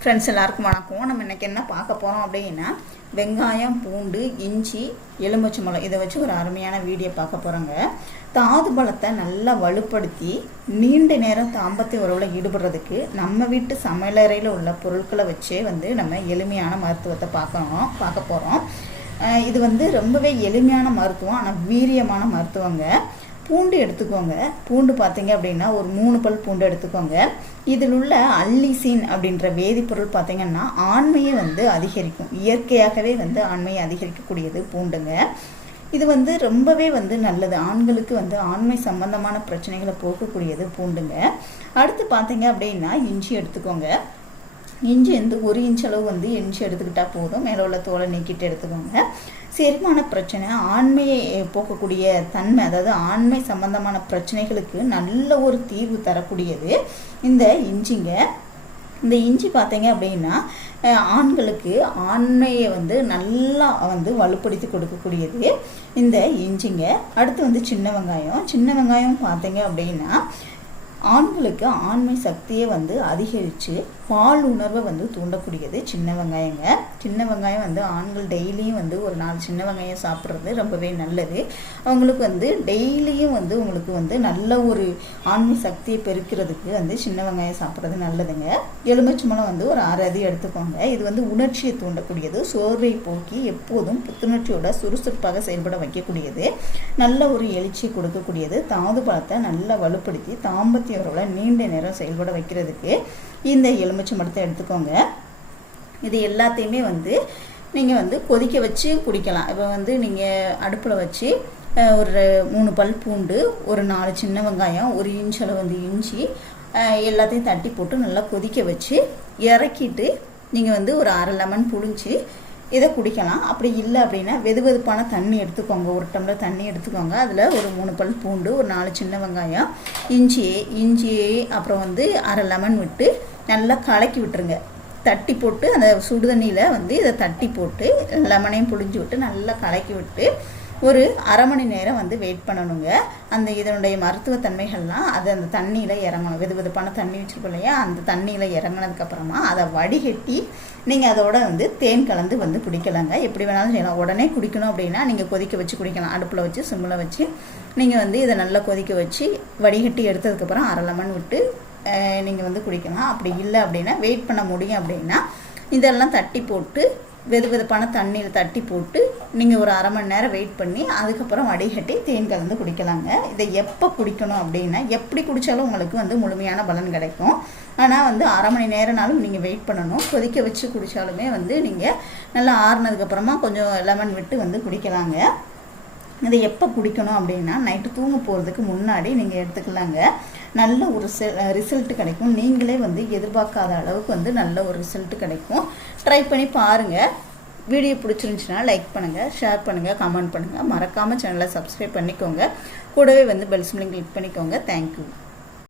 Friends எல்லாருக்கும் வணக்கம். நம்ம இன்னைக்கு என்ன பார்க்க போகிறோம் அப்படின்னா வெங்காயம் பூண்டு இஞ்சி எலுமிச்சை மலம் இதை வச்சு ஒரு அருமையான வீடியோ பார்க்க போகிறோங்க தாது பலத்தை நல்லா வலுப்படுத்தி நீண்ட நேரம் தாம்பத்திய உறவில் ஈடுபடுறதுக்கு நம்ம வீட்டு சமையலறையில் உள்ள பொருட்களை வச்சே வந்து நம்ம எளிமையான மருத்துவத்தை பார்க்கணும் பார்க்க போகிறோம் இது வந்து ரொம்பவே எளிமையான மருத்துவம் ஆனால் வீரியமான மருத்துவங்க. பூண்டு எடுத்துக்கோங்க. பூண்டு பார்த்தீங்க அப்படின்னா ஒரு மூணு பல் பூண்டு எடுத்துக்கோங்க. இதில் உள்ள அல்லிசின் அப்படின்ற வேதிப்பொருள் பார்த்தீங்கன்னா ஆண்மையை வந்து அதிகரிக்கும். இயற்கையாகவே வந்து ஆண்மையை அதிகரிக்கக்கூடியது பூண்டுங்க. இது வந்து ரொம்பவே வந்து நல்லது. ஆண்களுக்கு வந்து ஆண்மை சம்பந்தமான பிரச்சனைகளை போக்கக்கூடியது பூண்டுங்க. அடுத்து பார்த்தீங்க அப்படின்னா இஞ்சி எடுத்துக்கோங்க. இஞ்சி வந்து ஒரு இன்ச் அளவு வந்து இஞ்சி எடுத்துக்கிட்டால் போதும். மேலே உள்ள தோலை நீக்கிட்டு எடுத்துக்கோங்க. செரிமான பிரச்சனை ஆண்மையை போக்கக்கூடிய தன்மை அதாவது ஆண்மை சம்பந்தமான பிரச்சனைகளுக்கு நல்ல ஒரு தீர்வு தரக்கூடியது இந்த இஞ்சிங்க. இந்த இஞ்சி பார்த்தீங்க அப்படின்னா ஆண்களுக்கு ஆண்மையை வந்து நல்லா வந்து வலுப்படுத்தி கொடுக்கக்கூடியது இந்த இஞ்சிங்க. அடுத்து வந்து சின்ன வெங்காயம். சின்ன வெங்காயம் பார்த்தீங்க அப்படின்னா ஆண்களுக்கு ஆண்மை சக்தியை வந்து அதிகரித்து பால் உணர்வை வந்து தூண்டக்கூடியது சின்ன வெங்காயங்க. சின்ன வெங்காயம் வந்து ஆண்கள் டெய்லியும் வந்து ஒரு நாலு சின்ன வெங்காயம் சாப்பிட்றது ரொம்பவே நல்லது. அவங்களுக்கு வந்து டெய்லியும் வந்து உங்களுக்கு வந்து நல்ல ஒரு ஆண்மை சக்தியை பெருக்கிறதுக்கு வந்து சின்ன வெங்காயம் சாப்பிட்றது நல்லதுங்க. எலுமிச்சம்பழம் வந்து ஒரு அரை அதி எடுத்துக்கோங்க. இது வந்து உணர்ச்சியை தூண்டக்கூடியது. சோர்வை போக்கி எப்போதும் புத்துணர்ச்சியோட சுறுசுறுப்பாக செயல்பட வைக்கக்கூடியது. நல்ல ஒரு எழுச்சியை கொடுக்கக்கூடியது. தாது பழத்தை நல்லா வலுப்படுத்தி தாம்பத்திய அவர்களை நீண்ட நேரம் செயல்பட வைக்கிறதுக்கு இந்த எலுமிச்சை மடத்தை எடுத்துக்கோங்க. இது எல்லாத்தையுமே வந்து நீங்கள் வந்து கொதிக்க வச்சு குடிக்கலாம். இப்போ வந்து நீங்கள் அடுப்பில் வச்சு ஒரு மூணு பல் பூண்டு ஒரு நாலு சின்ன வெங்காயம் ஒரு இன்ச் அளவு வந்து இஞ்சி எல்லாத்தையும் தட்டி போட்டு நல்லா கொதிக்க வச்சு இறக்கிட்டு நீங்கள் வந்து ஒரு அரை லெமன் புழிஞ்சு இதை குடிக்கலாம். அப்படி இல்லை அப்படின்னா வெது வெதுப்பான தண்ணி எடுத்துக்கோங்க. ஒரு டம்ளர் தண்ணி எடுத்துக்கோங்க. அதில் ஒரு மூணு பல் பூண்டு ஒரு நாலு சின்ன வெங்காயம் இஞ்சி இஞ்சி அப்புறம் வந்து அரை லெமன் விட்டு நல்லா கலக்கி விட்டுருங்க. தட்டி போட்டு அந்த சுடுதண்ணியில் வந்து இதை தட்டி போட்டு லெமனையும் புழிஞ்சு விட்டு நல்லா கலக்கி விட்டு ஒரு அரை மணி நேரம் வந்து வெயிட் பண்ணணுங்க. அந்த இதனுடைய மருத்துவ தன்மைகள்லாம் அது அந்த தண்ணியில் இறங்கணும். வெது வெதுப்பான தண்ணி வச்சுருக்கோம் இல்லையா? அந்த தண்ணியில் இறங்கினதுக்கப்புறமா அதை வடிகட்டி நீங்கள் அதோட வந்து தேன் கலந்து வந்து குடிக்கலாங்க. எப்படி வேணாலும் செய்யலாம். உடனே குடிக்கணும் அப்படின்னா நீங்கள் கொதிக்க வச்சு குடிக்கலாம். அடுப்பில் வச்சு சிம்மில் வச்சு நீங்கள் வந்து இதை நல்லா கொதிக்க வச்சு வடிகட்டி எடுத்ததுக்கப்புறம் அரை லெமன் விட்டு நீங்கள் வந்து குடிக்கலாம். அப்படி இல்லை அப்படின்னா வெயிட் பண்ண முடியும் அப்படின்னா இதெல்லாம் தட்டி போட்டு வெது வெதுப்பான தண்ணியில் தட்டி போட்டு நீங்கள் ஒரு அரை மணி நேரம் வெயிட் பண்ணி அதுக்கப்புறம் வடிகட்டி தேன் கலந்து குடிக்கலாங்க. இதை எப்போ குடிக்கணும் அப்படின்னா எப்படி குடித்தாலும் உங்களுக்கு வந்து முழுமையான பலன் கிடைக்கும். ஆனால் வந்து அரை மணி நேரம்னாலும் நீங்கள் வெயிட் பண்ணணும். கொதிக்க வச்சு குடித்தாலுமே வந்து நீங்கள் நல்லா ஆறுனதுக்கப்புறமா கொஞ்சம் லெமன் விட்டு வந்து குடிக்கலாங்க. இதை எப்போ குடிக்கணும் அப்படின்னா நைட்டு தூங்க போகிறதுக்கு முன்னாடி நீங்கள் எடுத்துக்கலாங்க. நல்ல ஒரு ரிசல்ட் கிடைக்கும். நீங்களே வந்து எதிர்பார்க்காத அளவுக்கு வந்து நல்ல ஒரு ரிசல்ட் கிடைக்கும். ட்ரை பண்ணி பாருங்கள் வீடியோ பிடிச்சிருந்துச்சுன்னா லைக் பண்ணுங்கள் ஷேர் பண்ணுங்கள் கமெண்ட் பண்ணுங்கள் மறக்காமல் சேனலை சப்ஸ்கிரைப் பண்ணிக்கோங்க. கூடவே வந்து பெல் சிம்லிங் கிளிக் பண்ணிக்கோங்க. Thank you